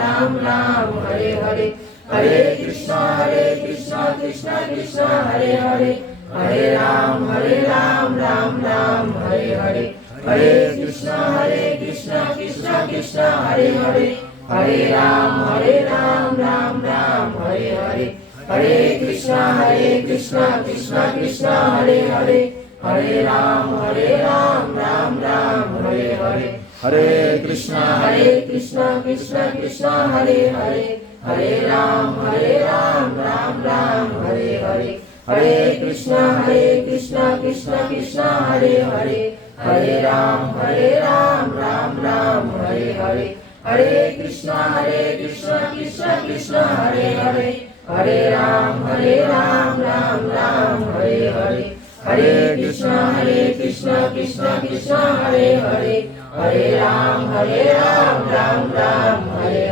Ram Ram Hare Hare, Hare Krishna Krishna Krishna Hare Hare, Hare Ram Ram Ram Hare Hare, Hare Krishna Krishna Krishna Hare Hare, Hare Ram Ram Ram Hare Hare, Hare Krishna Krishna Krishna Hare Hare, Hare Ram Ram Ram Hare Hare, Hare Krishna Krishna Krishna Hare Hare, Hare Ram Ram Ram Hare Hare, Hare Krishna Krishna Krishna Hare Hare, Hare Ram Ram Ram Hare Hare, Hare Krishna Krishna Krishna Hare Hare, Hare Ram Ram Ram Hare Hare, Hare Krishna Krishna Krishna Hare Hare, Hare Ram Ram Ram Hare